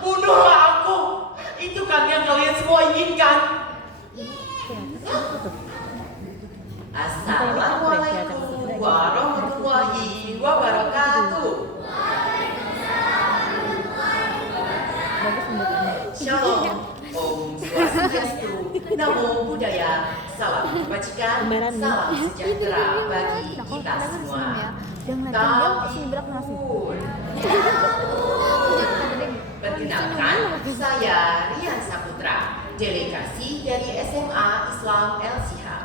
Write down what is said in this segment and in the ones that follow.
Bunuhlah aku. Itu kan yang kalian semua inginkan. Assalamualaikum warahmatullahi wabarakatuh. Shalom, Om Swastiastu, Namo Buddhaya, salam kebajikan, salam sejahtera bagi kita semua. Perkenalkan, saya Rian Saputra, delegasi dari SMA Islam El-Sihab.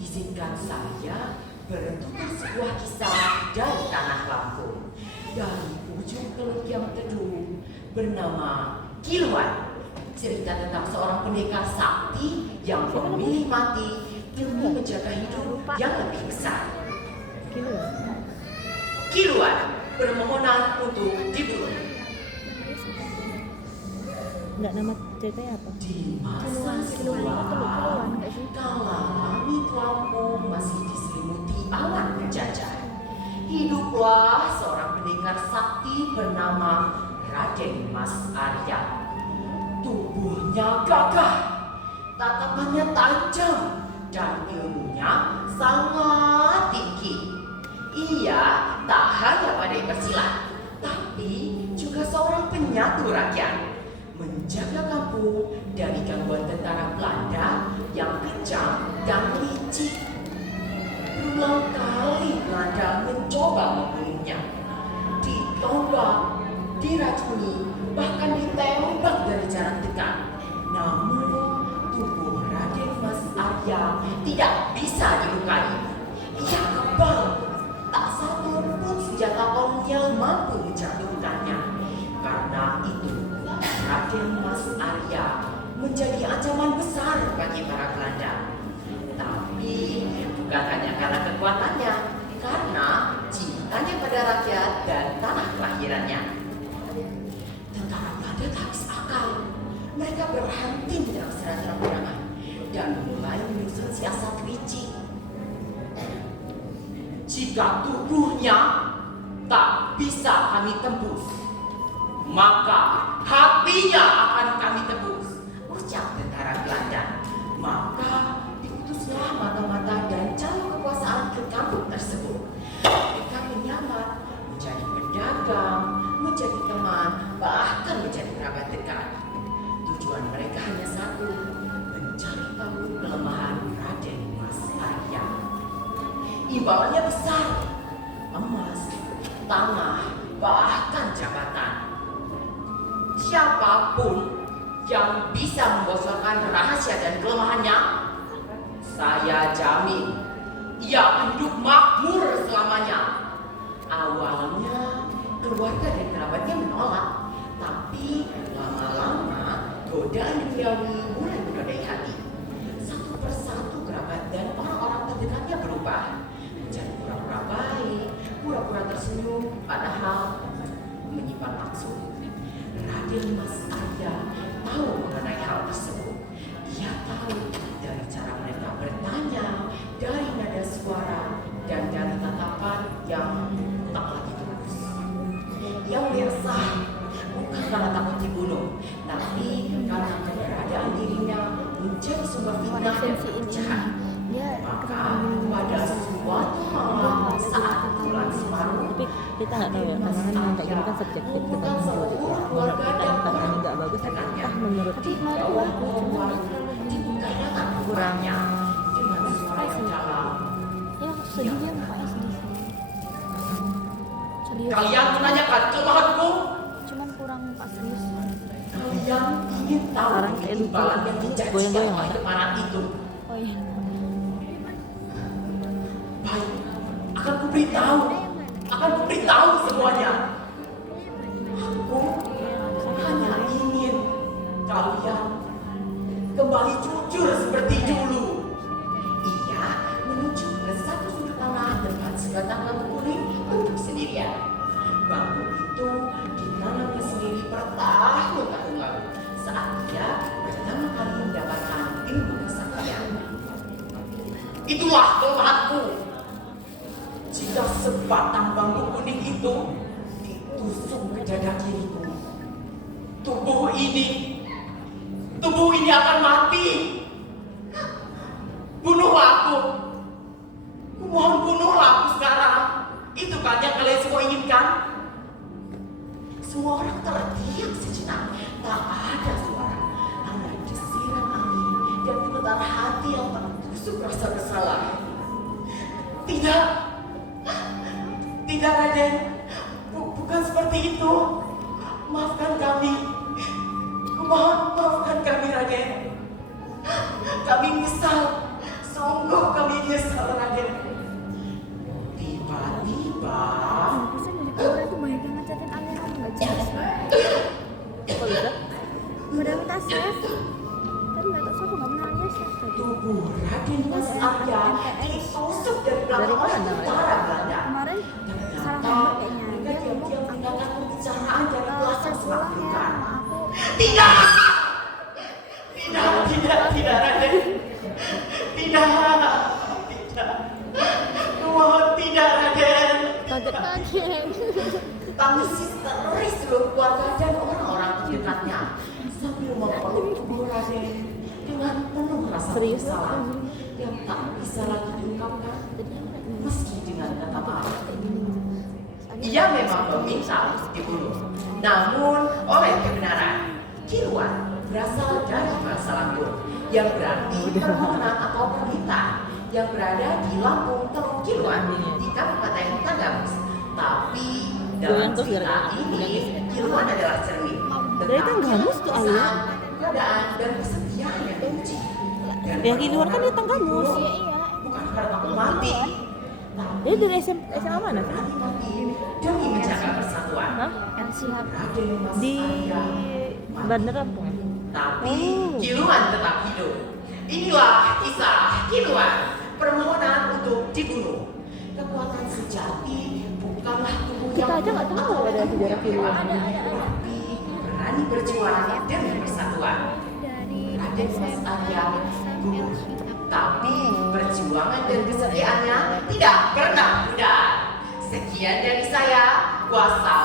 Izinkan saya bertutur sebuah kisah dari tanah Lampung, dari ujung Keluk yang teduh bernama Kiluan. Cerita tentang seorang pendekar sakti yang memilih mati demi menjaga hidup yang lebih besar. Kiluan permohonan untuk dibunuh. Enggak, nama ceritanya apa? Di masa silam, kala langit Lampung masih diselimuti awan penjajah, hiduplah seorang pendekar sakti bernama Raden Mas Arya. Tubuhnya gagah, tatapannya tajam, dan ilmunya sangat tinggi. Ia tak hanya pandai bersilat, tapi juga seorang penyatu rakyat, menjaga kampung dari gangguan tentara Belanda yang kejam dan licik. Berulang kali Belanda mencoba membunuhnya, ditombak, diracuni, bahkan ditembak dari jarak dekat. Namun tubuh Raden Mas Arya tidak bisa dilukai. Ia kebal, tak satu pun senjata yang mampu menjatuhkannya. Karena itu Raden Mas Arya menjadi ancaman besar bagi para Belanda. Tapi bukan hanya karena kekuatannya, karena cintanya pada rakyat dan tanah kelahirannya. Tentara Belanda tak habis akal. Mereka berhenti menyerang secara terang-terangan dan mulai menyusun siasat licik. Jika tubuhnya tak bisa kami tembus, maka hatinya akan kami tebus, ucap tentara Belanda. Maka diutuslah mata-mata dan calon kekuasaan ke kampung tersebut. Mereka menyamar menjadi pedagang, menjadi teman, bahkan menjadi kerabat dekat. Tujuan mereka hanya satu, mencari tahu kelemahan Raden Mas Arya. Imbalannya besar, emas, tanah, bahkan jabatan. Siapapun yang bisa membocorkan rahasia dan kelemahannya, saya jamin ia akan hidup makmur selamanya. Awalnya keluarga dan kerabatnya menolak, tapi lama-lama godaan duniawi mulai menodai hati. Satu persatu kerabat dan orang-orang terdekatnya berubah menjadi pura-pura baik, pura-pura tersenyum, padahal menyimpan maksud. Raden Mas Arya tahu mengenai hal tersebut. Ia tahu dari cara mereka bertanya, dari nada suara, dan dari tatapan yang tak lagi tulus. Ia resah, bukan karena takut dibunuh, tapi karena keberadaan dirinya menjadi sumber fitnah dan perpecahan. Maka pada suatu malam saat bulan separuh, Kita nggak tahu ya, karena kan yang kayak gini kan subjektif, kita menurut kita, menurut kita entah ini nggak bagus, entah menurut kita kurang dengan suara yang dalam. Ya sedihnya mukanya sedih. Serius. Kalian menanyakan kelemahanku. Cuman kurang Pak serius. Kalian ingin tahu Sekarang kayak lucu, imbalan yang dijanjikan goyang-goyang oleh lah. kemarin itu? Oh iya. Baik, akan kuberitahu semuanya. Aku hanya ingin kalian kembali jujur seperti dulu. Ia menunjuk ke satu sudut tanah dengan sebatang bambu kuning untuk sendirian. Bambu itu ditanamnya sendiri bertahun-tahun lalu saat ia pertama kali mendapatkan ilmu kesaktian. Itulah kelemahanku. Jika sebatang bambu kuning itu ditusuk ke dada kiriku, tubuh ini akan mati. Bunuhlah aku. Mohon bunuhlah aku sekarang. Itu kan yang kalian semua inginkan. Semua orang terdiam sejenak. Tak ada suara. Hanya desiran angin dan gemetar hati yang tertusuk rasa bersalah. Tidak, Raden. Bukan seperti itu. Maafkan kami. Mohon maafkan kami, Raden. Kami menyesal. Sungguh kami menyesal, Raden. Tiba-tiba. Bisa dari kamera tuh banyak yang ngecatin aneh-aneh nggak jelas. Kok bisa? Udah minta save. Kan nggak tahu siapa nggak mengenalnya save tadi. Tubuh Raden Mas Arya ditusuk dari belakang oleh tentara Belanda. Kemarin salah nomor kayaknya. Mereka Dia ngomong diam-diam meninggalkan pembicaraan dari belakang saya pulang ya semak sama aku. Tidak, Raden. Tidak. Mohon tidak, Raden. Kaget-kaget. Tangis histeris seluruh keluarga dan orang-orang terdekatnya sambil memeluk tubuh Raden dengan penuh rasa Serius? penyesalan yang tak bisa lagi diungkapkan meski dengan kata maaf. Ia memang meminta untuk dibunuh, namun oleh kebenaran. Kiluan berasal dari bahasa Lampung yang berarti permohonan atau permintaan yang berada di Lampung Teluk Kiluan di Kabupaten Tanggamus. Tapi dalam cerita ini Kiluan adalah cermin Dari Tanggamus tuh, tentang Alia. keadaan dan kesetiaan yang diuji. Dan Ya Kiluan kan di Tanggamus. Iya iya. bukan karena aku mati, Dia dari SMA mana sih? tapi demi menjaga persatuan. Hah? Siap. Raden Mas Di Arya Bandar Lampung. tapi Oh. Kiluan tetap hidup. Inilah kisah Kiluan, permohonan untuk dibunuh. Kekuatan sejati bukanlah tubuh Kita yang aja nggak tahu kuat ada atau sejarah Kiluan. Ada. tapi berani berjuang demi persatuan. Dari Raden Mas Arya gugur, tapi perjuangan dan kesetiaannya tidak pernah pudar. Sekian dari saya, kuasa